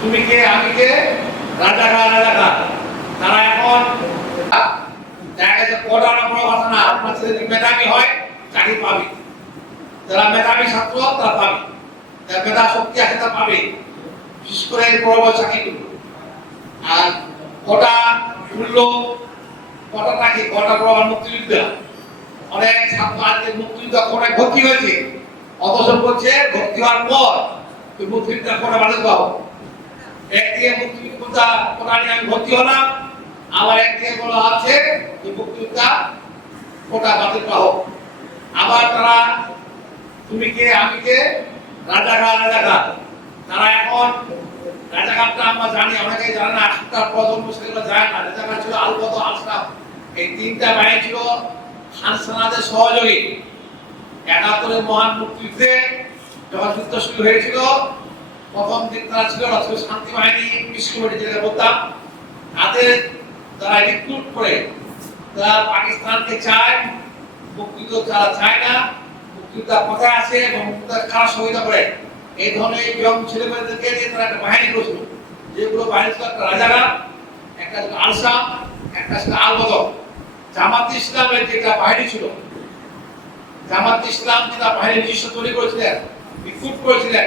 তুমি কে? আমি কে? রাজা খা রাজা খা। তারা এখন দেখা গেছে কোটা না না। আপনার ছেলে মেধাবী হয়, চাকরি পাবে। যারা মেধাবী ছাত্র, তারা পাবে। যারা মেধা শক্তি আছে, তারা পাবে। বিশেষ করে বড় বড় চাকরিগুলো আর কোটা মূল্য, কটা নাকি কটা বড় মুক্তিযোদ্ধা? অনেক ছাত্র আজকে মুক্তিযোদ্ধা কোটায় ভর্তি হয়েছে। অথচ বলছে, ভর্তি হওয়ার পর তুই মুক্তিযোদ্ধা কোটা বাতিল পাবো একদিকে মুক্তিযোদ্ধা কোটা নিয়ে আমি ভর্তি হলাম, আবার একদিকে বলা আছে যে মুক্তিযোদ্ধা কোটা বাতিল পাবো আবার তারা, তুমি কে, আমি কে রাজাঘাট রাজাঘাট তারা এখন রাজাঘাটটা আমরা জানি, অনেকেই জানে না এখনকার প্রজন্ম সেগুলো জানে না। রাজাঘাট ছিল আলবত আলসাম এই তিনটা বাহিনী ছিল খানসানাদের সহযোগী। একাত্তরের মহান মুক্তিযুদ্ধে যখন যুদ্ধ শুরু হয়েছিল প্রথম দিন তারা ছিল না শান্তি বাহিনী বিশ্ব কমিটি যেটা বলতাম, তাদের তারা রিক্রুট করে তারা পাকিস্তানকে চায়, মুক্তিযুদ্ধ তারা চায় না, মুক্তিযোদ্ধা কোথায় আছে এবং মুক্তিযোদ্ধা কারা সহযোগিতা করে। এই ধরনের ইয়ং ছেলেমেয়েদেরকে নিয়ে তারা একটা বাহিনী করেছিল যেগুলো বাহিনী ছিল একটা রাজারা, একটা ছিল আলসাম একটা ছিল আলবদর। জামাত ইসলামের যেটা বাহিনী ছিল, জামাত ইসলাম যেটা বাহিনী নিজস্ব তৈরি করেছিলেন রিক্রুট করেছিলেন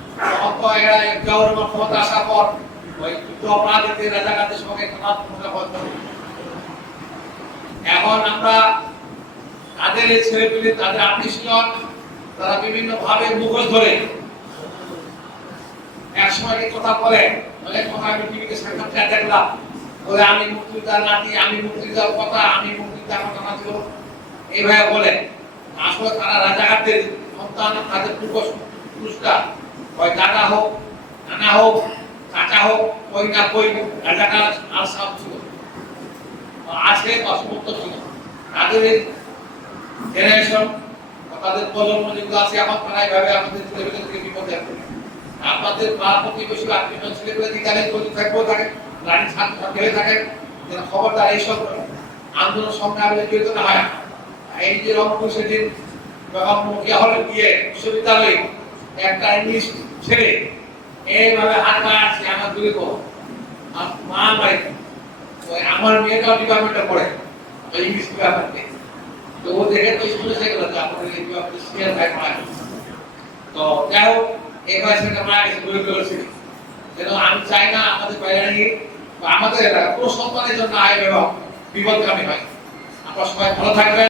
রাজাকারদের কথা বলে আমি মুক্তিযোদ্ধার নাতি, আমি মুক্তিযোদ্ধার কথা, আমি মুক্তিযোদ্ধার কথা না এইভাবে বলে, আসলে তারা রাজাঘাটদের সন্তান, তাদের পুরস্কার হয় দাদা হোক, নানা হোক, চাচা হোক, কই না কই রাজাকার আর সব ছিল। আছে বা ছিল। তাদের জেনারেশন তাদের প্রজন্ম যেগুলো আছে, এখন তারা এইভাবে আমাদের ছেলেমেয়েদেরকে বিপদে রাখবে আপনাদের পাড়া প্রতিবেশী আত্মীয় ছেলেমেয়ে দিকে বলতে থাকব থাকে, রানী ছাত্র হয়ে থাকে যেন খবরদার এইসব আন্দোলন সংগ্রামে জড়িত না হয়। এই যে রংপুর সেদিন যখন মুখিয়া হলে গিয়ে বিশ্ববিদ্যালয়ে একটা ছেড়ে এইভাবে হাত আমার দূরে মা ভাই আমার মেয়েটাও ডিপার্টমেন্টে পড়ে ইংলিশ ডিপার্টমেন্টে তো ও দেখে তো স্কুলে সে গেল এই ডিপার্টমেন্টে ভাই মারা। তো যাই হোক একটা মারা গেছে যেন আমি চাই না আমাদের বাইরে আমাদের পুরো সন্তানের জন্য আয় এবং বিপদগামী হয়। সবাই ভালো থাকবেন।